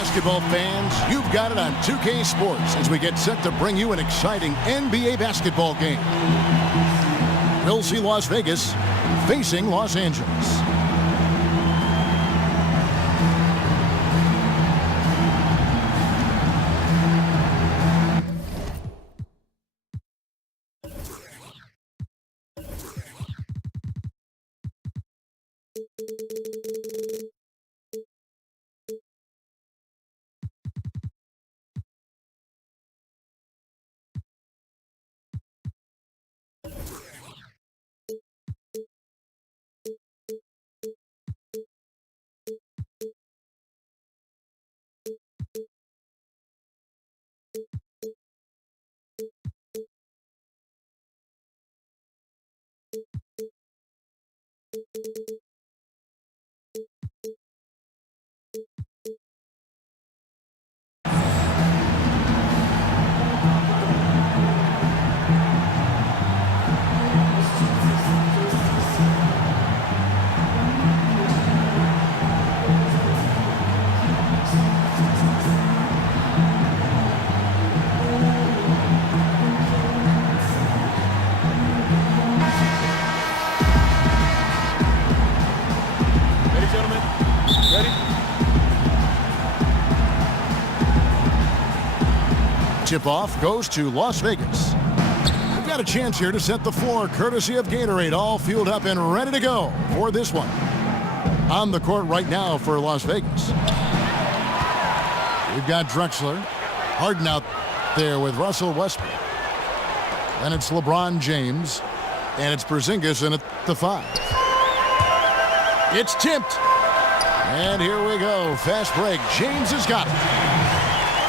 basketball fans, you've got it on 2K Sports as we get set to bring you an exciting NBA basketball game. We'll see Las Vegas facing Los Angeles. Tip-off goes to Las Vegas. We've got a chance here to set the floor, courtesy of Gatorade, all fueled up and ready to go for this one. On the court right now for Las Vegas. We've got Drexler. Harden out there with Russell Westbrook. Then it's LeBron James. And it's Porzingis in at the 5. It's tipped. And here we go. Fast break. James has got it.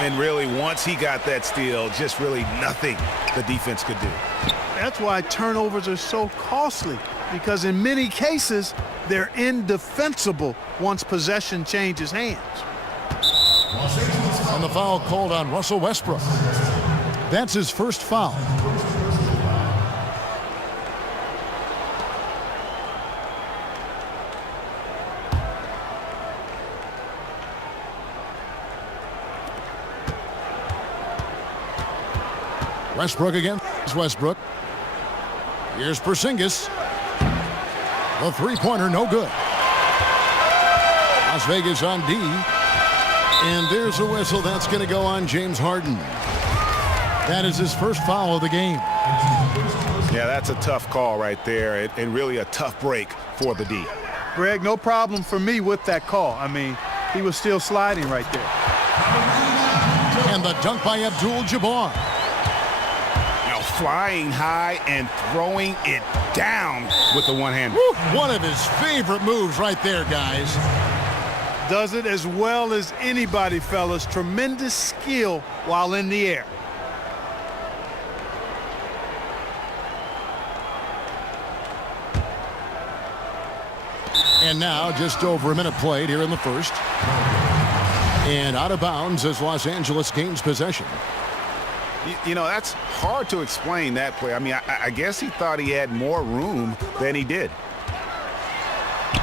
And really, once he got that steal, just really nothing the defense could do. That's why turnovers are so costly, because in many cases, they're indefensible once possession changes hands. And the foul called on Russell Westbrook. That's his first foul. Westbrook against Westbrook. Here's Porzingis. The three-pointer, no good. Las Vegas on D. And there's a whistle. That's going to go on James Harden. That is his first foul of the game. Yeah, that's a tough call right there, and really a tough break for the D. Greg, no problem for me with that call. I mean, he was still sliding right there. And the dunk by Abdul-Jabbar. Flying high and throwing it down with the one-hander. One of his favorite moves right there, guys. Does it as well as anybody, fellas. Tremendous skill while in the air. And now just over a minute played here in the first. And out of bounds as Los Angeles gains possession. You know, that's hard to explain that play. I mean, I guess he thought he had more room than he did.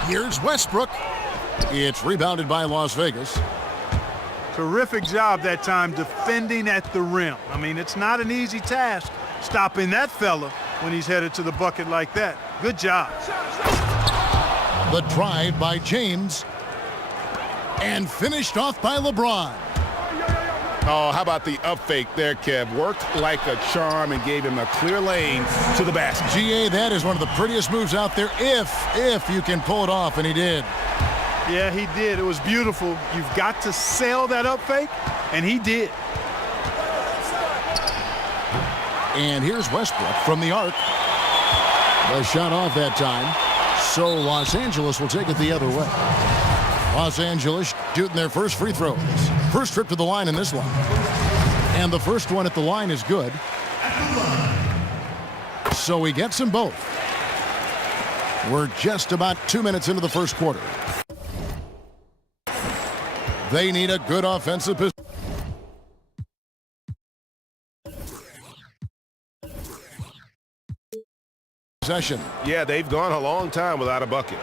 Here's Westbrook. It's rebounded by Las Vegas. Terrific job that time defending at the rim. I mean, it's not an easy task stopping that fella when he's headed to the bucket like that. Good job. The drive by James. And finished off by LeBron. Oh, how about the up fake there, Kev? Worked like a charm and gave him a clear lane to the basket. GA, that is one of the prettiest moves out there if you can pull it off, and he did. Yeah, he did. It was beautiful. You've got to sell that up fake, and he did. And here's Westbrook from the arc. The shot off that time. So Los Angeles will take it the other way. Los Angeles shooting their first free throws. First trip to the line in this one. And the first one at the line is good. So he gets them both. We're just about 2 minutes into the first quarter. They need a good offensive possession. Yeah, they've gone a long time without a bucket.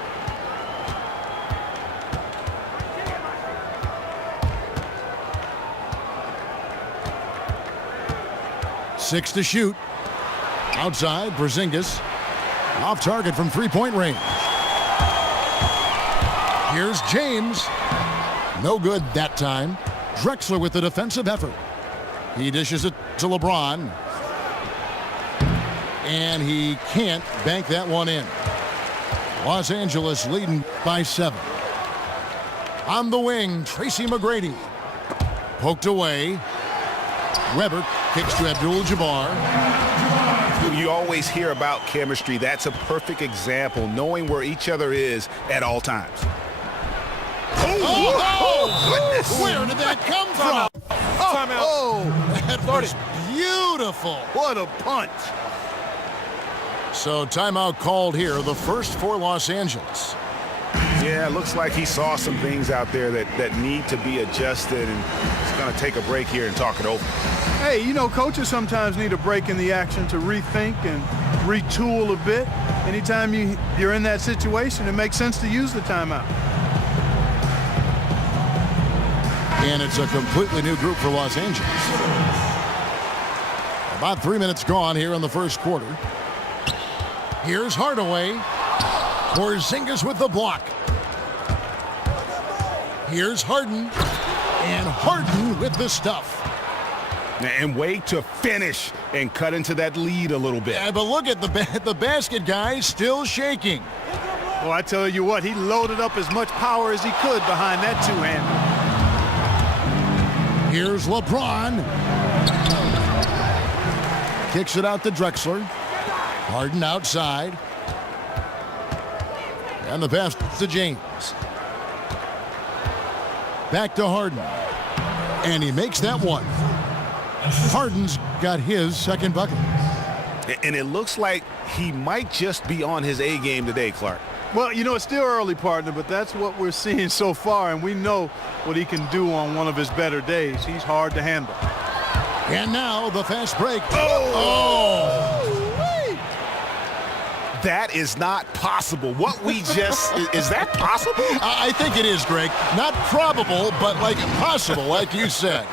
6 to shoot. Outside, Porzingis. Off target from three-point range. Here's James. No good that time. Drexler with the defensive effort. He dishes it to LeBron. And he can't bank that one in. Los Angeles leading by 7. On the wing, Tracy McGrady. Poked away. Weber kicks to Abdul-Jabbar. You always hear about chemistry. That's a perfect example, knowing where each other is at all times. Goodness. Where did that come from? That was beautiful. What a punch. So timeout called here, the first for Los Angeles. Yeah, it looks like he saw some things out there that need to be adjusted, and he's going to take a break here and talk it over. Hey, you know, coaches sometimes need a break in the action to rethink and retool a bit. Anytime you're in that situation, it makes sense to use the timeout. And it's a completely new group for Los Angeles. About 3 minutes gone here in the first quarter. Here's Hardaway. Porzingis with the block. Here's Harden. And Harden with the stuff. And wait to finish and cut into that lead a little bit. Yeah, but look at the basket guy still shaking. Well, I tell you what, he loaded up as much power as he could behind that two-hander. Here's LeBron. Kicks it out to Drexler. Harden outside. And the pass to James. Back to Harden. And he makes that one. Harden's got his second bucket. And it looks like he might just be on his A game today, Clark. Well, you know, it's still early, partner, but that's what we're seeing so far, and we know what he can do on one of his better days. He's hard to handle. And now the fast break. That is not possible. What we just, is that possible? I think it is, Greg. Not probable, but like possible, like you said.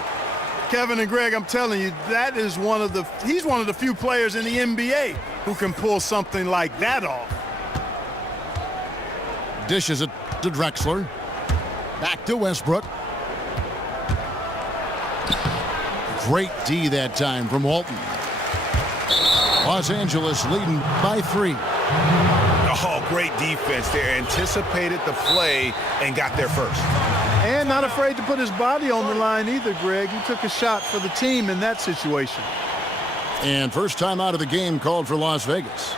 Kevin and Greg, I'm telling you, that is he's one of the few players in the NBA who can pull something like that off. Dishes it to Drexler. Back to Westbrook. Great D that time from Walton. Los Angeles leading by 3. Oh, great defense there. Anticipated the play and got there first. And not afraid to put his body on the line either, Greg. He took a shot for the team in that situation. And first time out of the game called for Las Vegas.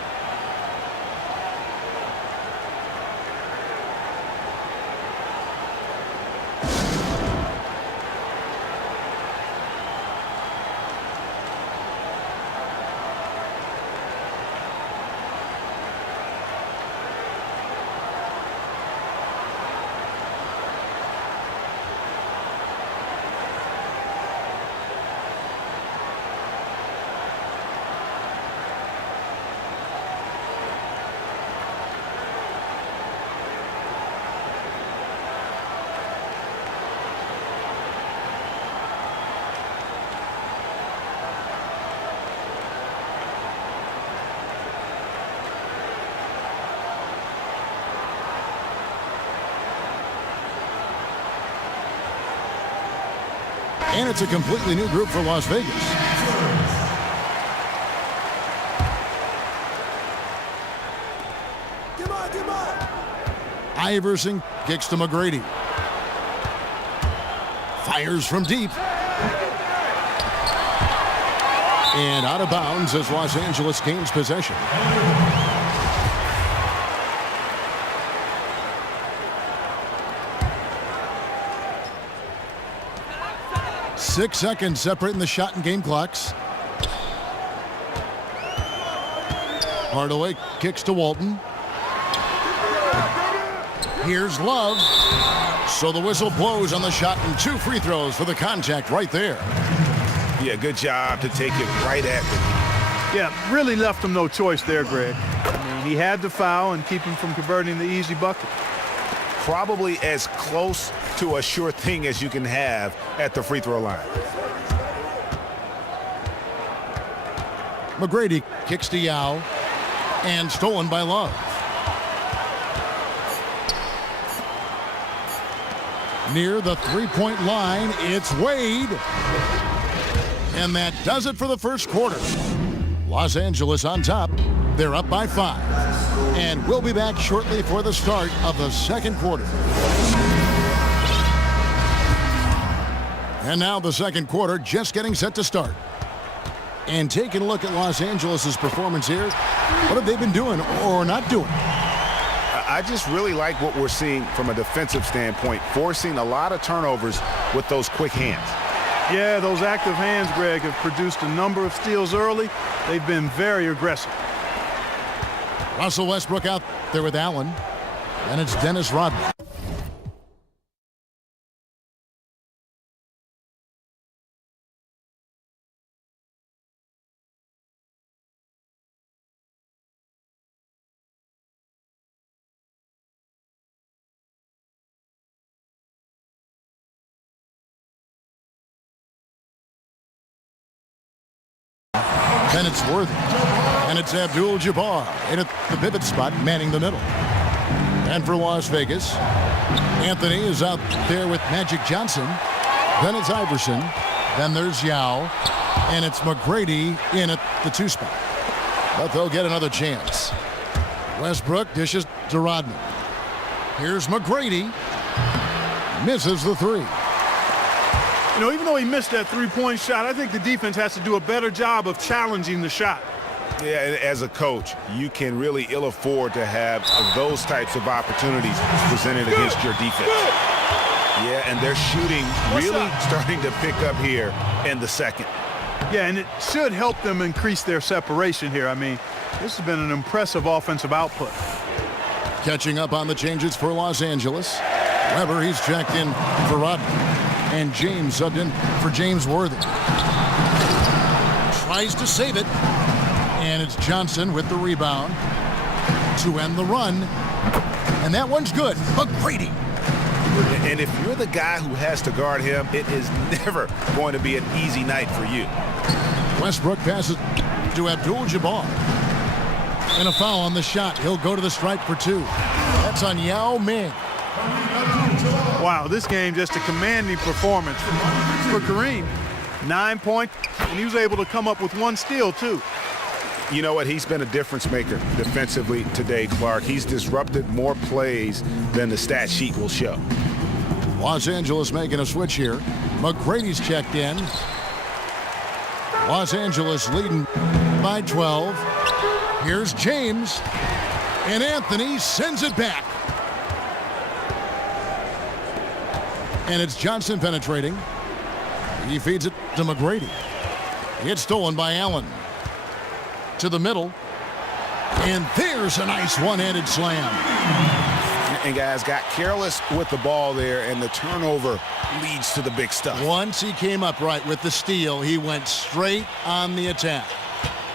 And it's a completely new group for Las Vegas. Iverson kicks to McGrady. Fires from deep. And out of bounds as Los Angeles gains possession. Six seconds separating the shot and game clocks. Hardaway kicks to Walton. Here's Love. So the whistle blows on the shot and 2 free throws for the contact right there. Yeah, good job to take it right at them. Yeah, really left him no choice there, Greg. I mean, he had to foul and keep him from converting the easy bucket. Probably as close to a sure thing as you can have at the free throw line. McGrady kicks to Yao, and stolen by Love. Near the three-point line, it's Wade. And that does it for the first quarter. Los Angeles on top. They're up by 5. And we'll be back shortly for the start of the second quarter. And now the second quarter just getting set to start. And taking a look at Los Angeles' performance here, what have they been doing or not doing? I just really like what we're seeing from a defensive standpoint, forcing a lot of turnovers with those quick hands. Yeah, those active hands, Greg, have produced a number of steals early. They've been very aggressive. Russell Westbrook out there with Allen, and it's Dennis Rodman. Then it's Worthy. And it's Abdul-Jabbar in at the pivot spot, manning the middle. And for Las Vegas, Anthony is out there with Magic Johnson. Then it's Iverson. Then there's Yao. And it's McGrady in at the 2 spot. But they'll get another chance. Westbrook dishes to Rodman. Here's McGrady. Misses the 3. You know, even though he missed that three-point shot, I think the defense has to do a better job of challenging the shot. Yeah, as a coach, you can really ill afford to have those types of opportunities presented against your defense. Yeah, and they're shooting really starting to pick up here in the second. Yeah, and it should help them increase their separation here. I mean, this has been an impressive offensive output. Catching up on the changes for Los Angeles. Weber, he's checked in for Rodman. And James subbed in for James Worthy. Tries to save it. And it's Johnson with the rebound to end the run. And that one's good. McGrady. And if you're the guy who has to guard him, it is never going to be an easy night for you. Westbrook passes to Abdul-Jabbar. And a foul on the shot. He'll go to the stripe for 2. That's on Yao Ming. Wow, this game just a commanding performance for Kareem. 9 points, and he was able to come up with 1 steal, too. You know what? He's been a difference maker defensively today, Clark. He's disrupted more plays than the stat sheet will show. Los Angeles making a switch here. McGrady's checked in. Los Angeles leading by 12. Here's James. And Anthony sends it back. And it's Johnson penetrating. He feeds it to McGrady. It's stolen by Allen. To the middle. And there's a nice one-handed slam. And guys got careless with the ball there, and the turnover leads to the big stuff. Once he came up right with the steal, he went straight on the attack.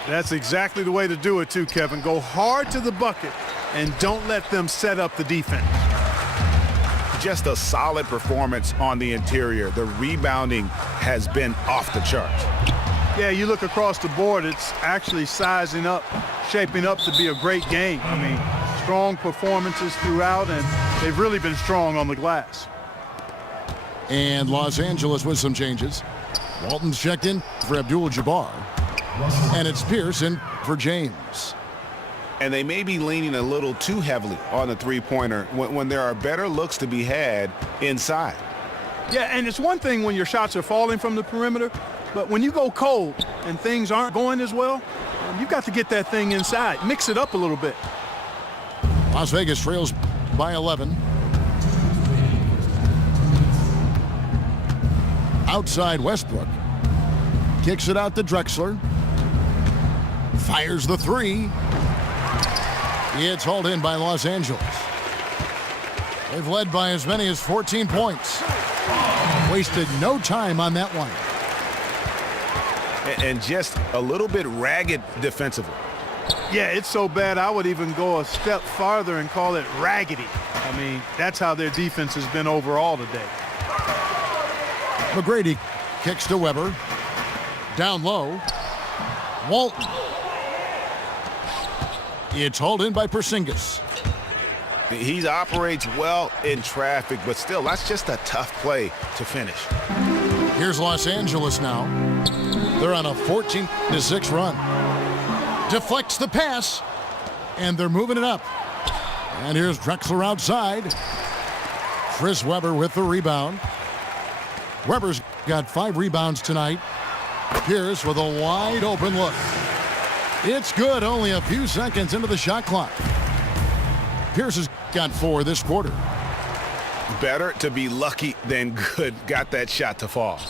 That's exactly the way to do it, too, Kevin. Go hard to the bucket and don't let them set up the defense. Just a solid performance on the interior. The rebounding has been off the charts. Yeah, you look across the board, it's actually sizing up, shaping up to be a great game. I mean, strong performances throughout, and they've really been strong on the glass. And Los Angeles with some changes. Walton's checked in for Abdul-Jabbar. And it's Pierce in for James. And they may be leaning a little too heavily on the three-pointer when there are better looks to be had inside. Yeah, and it's one thing when your shots are falling from the perimeter, but when you go cold and things aren't going as well, you've got to get that thing inside. Mix it up a little bit. Las Vegas trails by 11. Outside Westbrook. Kicks it out to Drexler. Fires the 3. It's hauled in by Los Angeles. They've led by as many as 14 points. Wasted no time on that one. And just a little bit ragged defensively. Yeah, it's so bad I would even go a step farther and call it raggedy. I mean, that's how their defense has been overall today. McGrady kicks to Weber. Down low. Walton It's hauled in by Porzingis. He operates well in traffic, but still, that's just a tough play to finish. Here's Los Angeles now. They're on a 14-6 run. Deflects the pass, and they're moving it up. And here's Drexler outside. Chris Webber with the rebound. Webber's got 5 rebounds tonight. Pierce with a wide open look. It's good, only a few seconds into the shot clock. Pierce has got 4 this quarter. Better to be lucky than good. Got that shot to fall.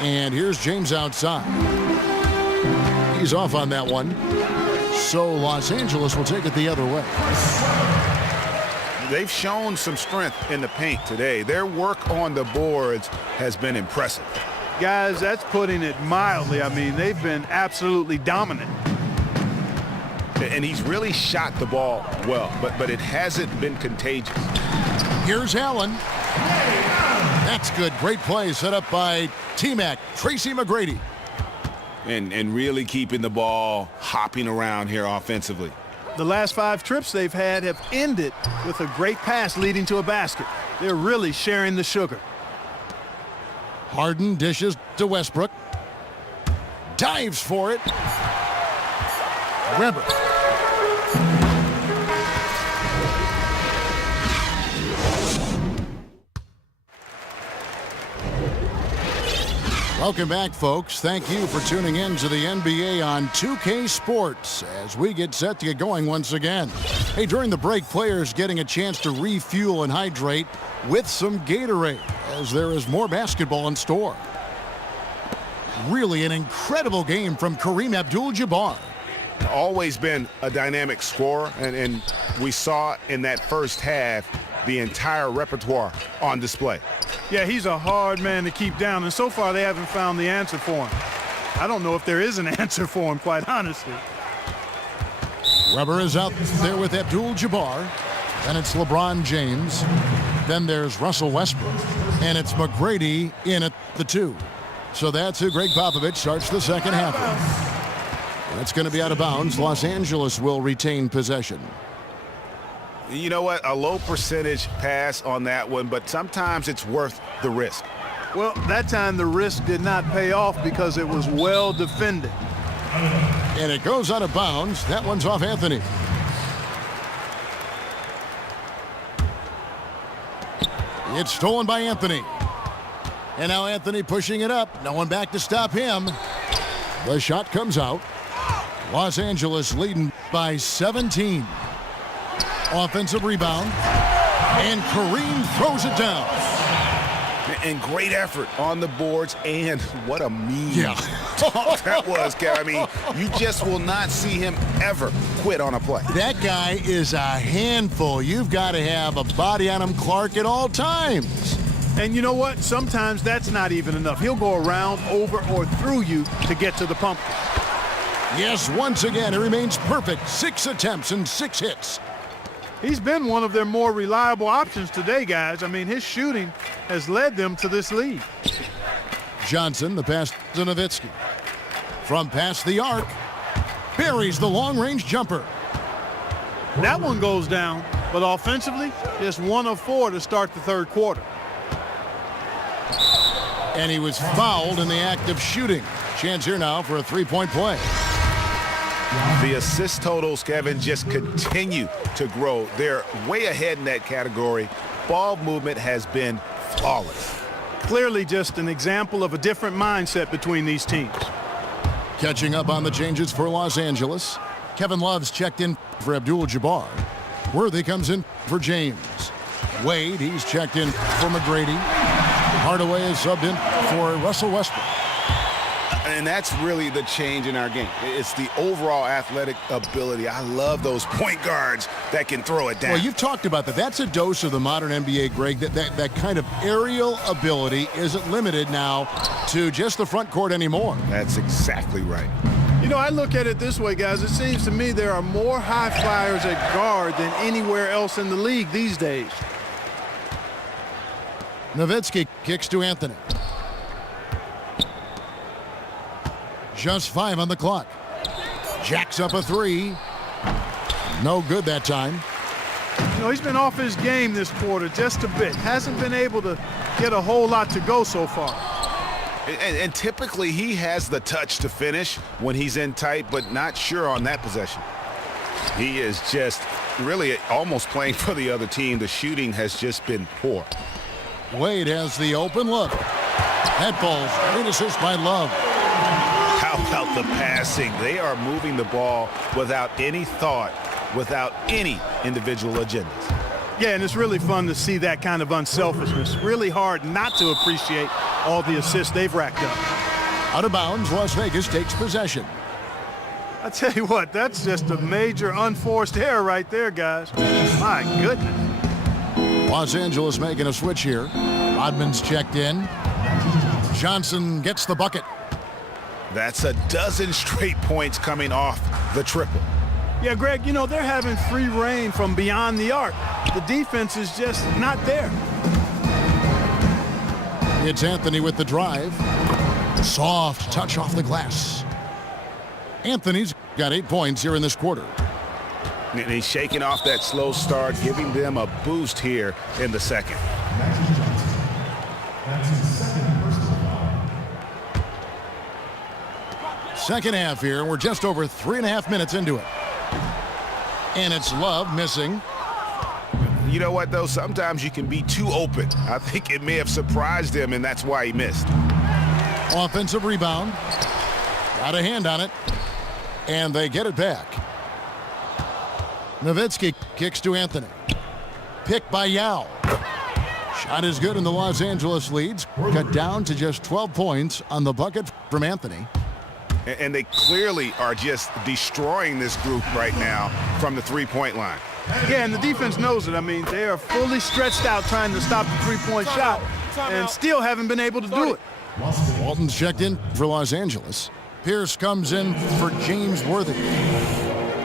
And here's James outside. He's off on that one. So Los Angeles will take it the other way. They've shown some strength in the paint today. Their work on the boards has been impressive. Guys, that's putting it mildly. I mean, they've been absolutely dominant. And he's really shot the ball well, but it hasn't been contagious. Here's Allen. That's good. Great play set up by T-Mac, Tracy McGrady. And really keeping the ball hopping around here offensively. The last 5 trips they've had have ended with a great pass leading to a basket. They're really sharing the sugar. Harden dishes to Westbrook. Dives for it. Webber. Welcome back, folks. Thank you for tuning in to the NBA on 2K Sports as we get set to get going once again. Hey, during the break, players getting a chance to refuel and hydrate with some Gatorade as there is more basketball in store. Really an incredible game from Kareem Abdul-Jabbar. Always been a dynamic scorer, and we saw in that first half the entire repertoire on display. Yeah, he's a hard man to keep down, and so far they haven't found the answer for him. I don't know if there is an answer for him, quite honestly. Webber is out there with Abdul-Jabbar. Then it's LeBron James. Then there's Russell Westbrook. And it's McGrady in at the 2. So that's who Greg Popovich starts the second half with. That's going to be out of bounds. Los Angeles will retain possession. You know what? A low percentage pass on that one, but sometimes it's worth the risk. Well, that time the risk did not pay off because it was well defended. And it goes out of bounds. That one's off Anthony. It's stolen by Anthony. And now Anthony pushing it up. No one back to stop him. The shot comes out. Los Angeles leading by 17. Offensive rebound. And Kareem throws it down. And great effort on the boards, and what a mean that was, Kev. I mean, you just will not see him ever quit on a play. That guy is a handful. You've got to have a body on him, Clark, at all times. And you know what? Sometimes that's not even enough. He'll go around, over, or through you to get to the pumpkin. Yes, once again, he remains perfect. 6 attempts and 6 hits. He's been one of their more reliable options today, guys. I mean, his shooting has led them to this lead. Johnson, the pass to Nowitzki. From past the arc, buries the long-range jumper. That one goes down, but offensively, just 1 of 4 to start the third quarter. And he was fouled in the act of shooting. Chance here now for a 3-point play. The assist totals, Kevin, just continue to grow. They're way ahead in that category. Ball movement has been flawless. Clearly just an example of a different mindset between these teams. Catching up on the changes for Los Angeles. Kevin Love's checked in for Abdul-Jabbar. Worthy comes in for James. Wade, he's checked in for McGrady. Hardaway is subbed in for Russell Westbrook. And that's really the change in our game. It's the overall athletic ability. I love those point guards that can throw it down. Well, you've talked about that. That's a dose of the modern NBA, Greg. That kind of aerial ability isn't limited now to just the front court anymore. That's exactly right. You know, I look at it this way, guys. It seems to me there are more high flyers at guard than anywhere else in the league these days. Nowitzki kicks to Anthony. Just 5 on the clock. Jacks up a 3. No good that time. You know, he's been off his game this quarter just a bit. Hasn't been able to get a whole lot to go so far. And typically he has the touch to finish when he's in tight, but not sure on that possession. He is just really almost playing for the other team. The shooting has just been poor. Wade has the open look. That falls. Great assist by Love. How about the passing? They are moving the ball without any thought, without any individual agendas. Yeah, and it's really fun to see that kind of unselfishness. Really hard not to appreciate all the assists they've racked up. Out of bounds, Las Vegas takes possession. I tell you what, that's just a major unforced error right there, guys. My goodness. Los Angeles making a switch here. Rodman's checked in. Johnson gets the bucket. That's a dozen straight points coming off the triple. Yeah, Greg, you know, they're having free reign from beyond the arc. The defense is just not there. It's Anthony with the drive. Soft touch off the glass. Anthony's got 8 points here in this quarter. And he's shaking off that slow start, giving them a boost here in the second. Second half here. We're just over 3.5 minutes into it. And it's Love missing. You know what, though? Sometimes you can be too open. I think it may have surprised him, and that's why he missed. Offensive rebound. Got a hand on it. And they get it back. Nowitzki kicks to Anthony. Pick by Yao. Shot is good, and the Los Angeles leads cut down to just 12 points on the bucket from Anthony. And they clearly are just destroying this group right now from the three-point line. Yeah, and the defense knows it. I mean, they are fully stretched out trying to stop the three-point shot and still haven't been able to do it. Walton's checked in for Los Angeles. Pierce comes in for James Worthy.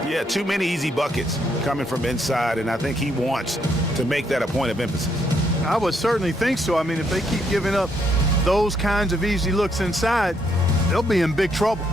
Yeah, too many easy buckets coming from inside, and I think he wants to make that a point of emphasis. I would certainly think so. I mean, if they keep giving up those kinds of easy looks inside, they'll be in big trouble.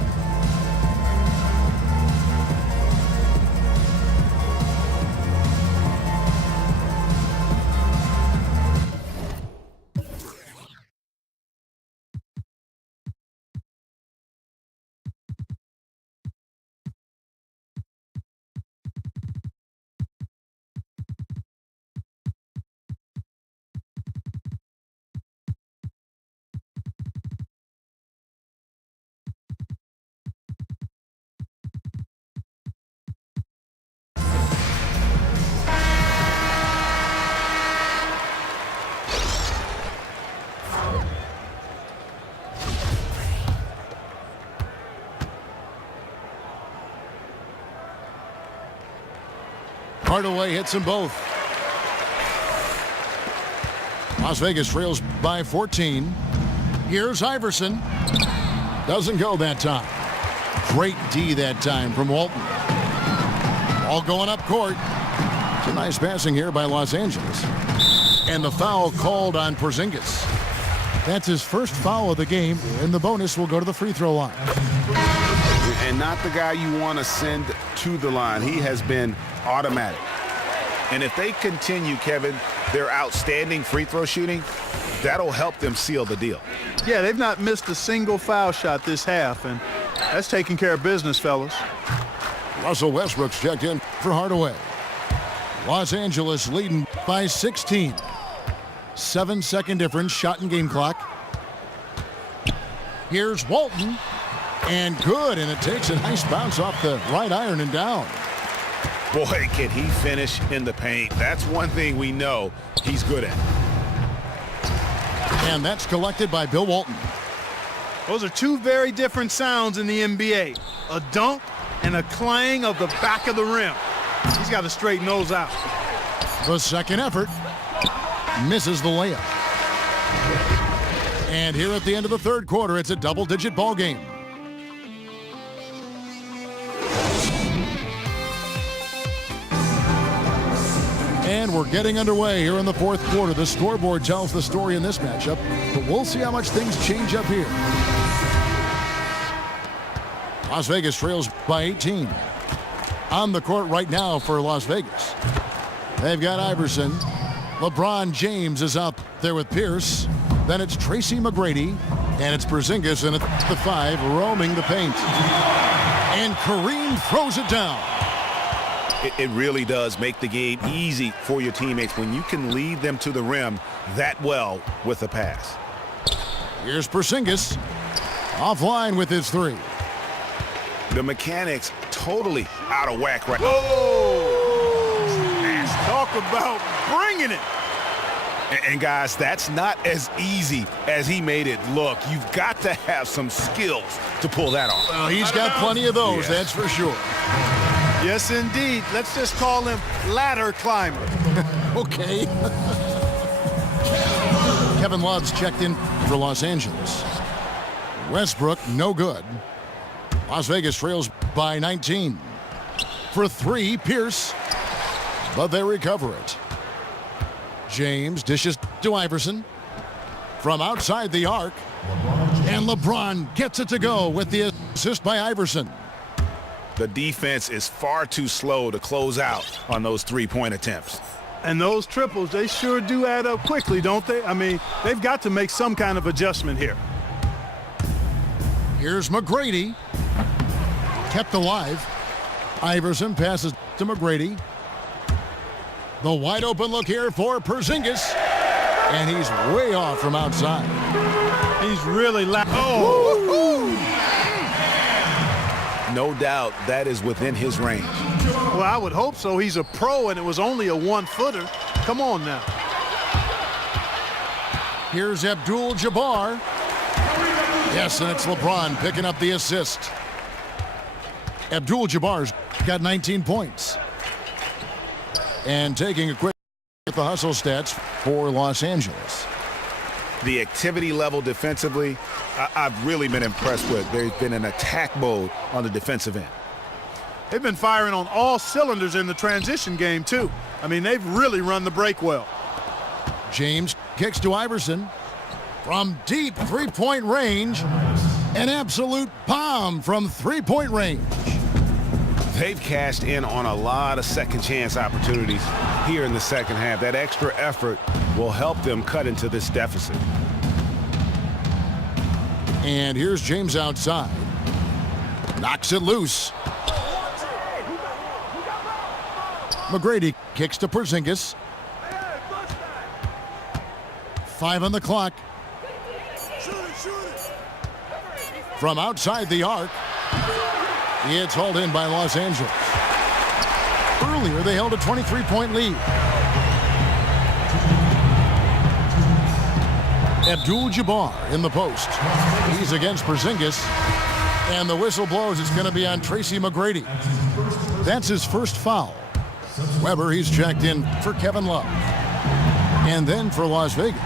Hardaway hits them both. Las Vegas trails by 14. Here's Iverson. Doesn't go that time. Great D that time from Walton. All going up court. It's a nice passing here by Los Angeles. And the foul called on Porzingis. That's his first foul of the game, and the bonus will go to the free throw line. And not the guy you want to send to the line. He has been automatic. And if they continue, Kevin, their outstanding free throw shooting, that'll help them seal the deal. Yeah, they've not missed a single foul shot this half, and that's taking care of business, fellas. Russell Westbrook's checked in for Hardaway. Los Angeles leading by 16. 7-second difference, shot and game clock. Here's Walton. And good, and it takes a nice bounce off the right iron and down. Boy, can he finish in the paint. That's one thing we know he's good at. And that's collected by Bill Walton. Those are two very different sounds in the NBA. A dunk and a clang of the back of the rim. He's got to straighten those out. The second effort misses the layup. And here at the end of the third quarter, it's a double-digit ball game. And we're getting underway here in the fourth quarter. The scoreboard tells the story in this matchup, but we'll see how much things change up here. Las Vegas trails by 18. on the court right now for Las Vegas. They've got Iverson. LeBron James is out there with Pierce. Then it's Tracy McGrady. And it's Porzingis in at the 5, roaming the paint. And Kareem throws it down. It really does make the game easy for your teammates when you can lead them to the rim that well with a pass. Here's Porzingis. Offline with his 3. The mechanics totally out of whack right now. Whoa! Talk about bringing it. And guys, that's not as easy as he made it look. You've got to have some skills to pull that off. Well, he's got plenty of those, that's for sure. Yes, indeed. Let's just call him ladder climber. Okay. Kevin Love's checked in for Los Angeles. Westbrook, no good. Las Vegas trails by 19. For 3, Pierce. But they recover it. James dishes to Iverson. From outside the arc. And LeBron gets it to go with the assist by Iverson. The defense is far too slow to close out on those three-point attempts. And those triples, they sure do add up quickly, don't they? I mean, they've got to make some kind of adjustment here. Here's McGrady. Kept alive. Iverson passes to McGrady. The wide open look here for Porzingis. And he's way off from outside. He's really No doubt that is within his range. Well, I would hope so. He's a pro, and it was only a 1-footer. Come on now. Here's Abdul-Jabbar. Yes, and it's LeBron picking up the assist. Abdul-Jabbar's got 19 points. And taking a quick look at the hustle stats for Los Angeles. The activity level defensively, I've really been impressed with. There's been an attack mode on the defensive end. They've been firing on all cylinders in the transition game, too. I mean, they've really run the break well. James kicks to Iverson. From deep three-point range, an absolute bomb from three-point range. They've cashed in on a lot of second chance opportunities here in the second half. That extra effort will help them cut into this deficit. And here's James outside. Knocks it loose. McGrady kicks to Porzingis. 5 on the clock. From outside the arc. It's hauled in by Los Angeles. Earlier, they held a 23-point lead. Abdul-Jabbar in the post. He's against Porzingis. And the whistle blows. It's going to be on Tracy McGrady. That's his first foul. Weber, he's checked in for Kevin Love. And then for Las Vegas,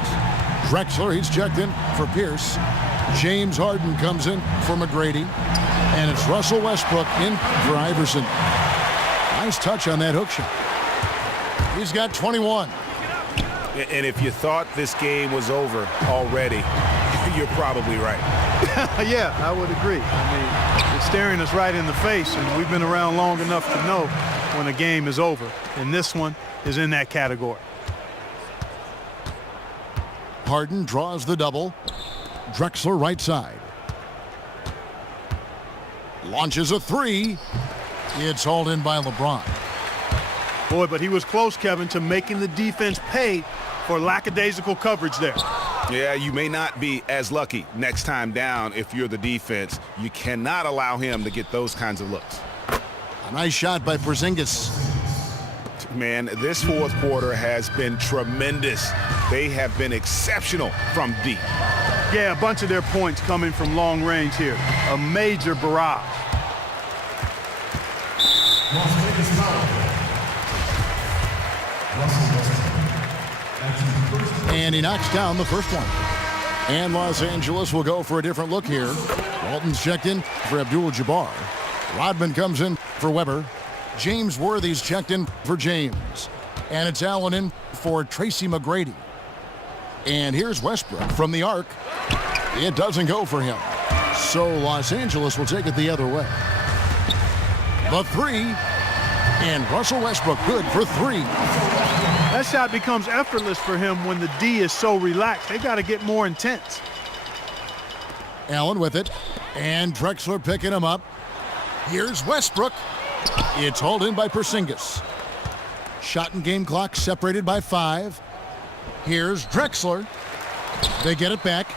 Drexler, he's checked in for Pierce. James Harden comes in for McGrady. And it's Russell Westbrook in for Iverson. Nice touch on that hook shot. He's got 21. And if you thought this game was over already, you're probably right. Yeah, I would agree. I mean, it's staring us right in the face, and we've been around long enough to know when a game is over. And this one is in that category. Harden draws the double. Drexler right side. Launches a 3. It's hauled in by LeBron. Boy, but he was close, Kevin, to making the defense pay for lackadaisical coverage there. Yeah, you may not be as lucky next time down if you're the defense. You cannot allow him to get those kinds of looks. A nice shot by Porzingis. Man, this fourth quarter has been tremendous. They have been exceptional from deep. Yeah, a bunch of their points coming from long range here. A major barrage. And he knocks down the first one. And Los Angeles will go for a different look here. Walton's checked in for Abdul-Jabbar. Rodman comes in for Weber. James Worthy's checked in for James. And it's Allen in for Tracy McGrady. And here's Westbrook from the arc. It doesn't go for him. So Los Angeles will take it the other way. The 3, And Russell Westbrook good for 3. That shot becomes effortless for him when the D is so relaxed. They got to get more intense. Allen with it. And Drexler picking him up. Here's Westbrook. It's hauled in by Porzingis. Shot and game clock separated by 5. Here's Drexler. They get it back.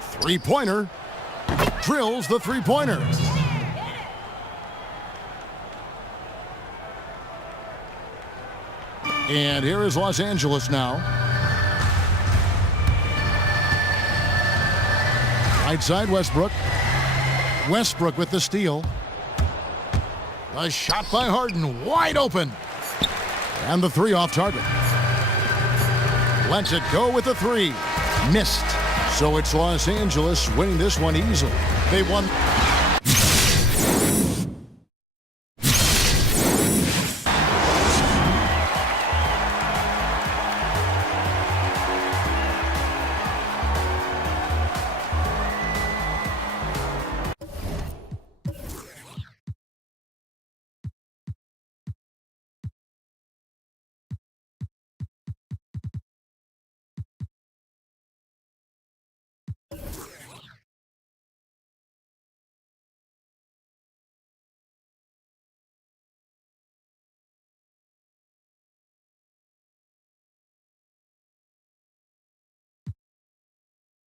Three-pointer. Drills the three-pointer. And here is Los Angeles now. Right side Westbrook. Westbrook with the steal. A shot by Harden, wide open. And the 3 off target. Lets it go with the 3. Missed. So it's Los Angeles winning this one easily. They won.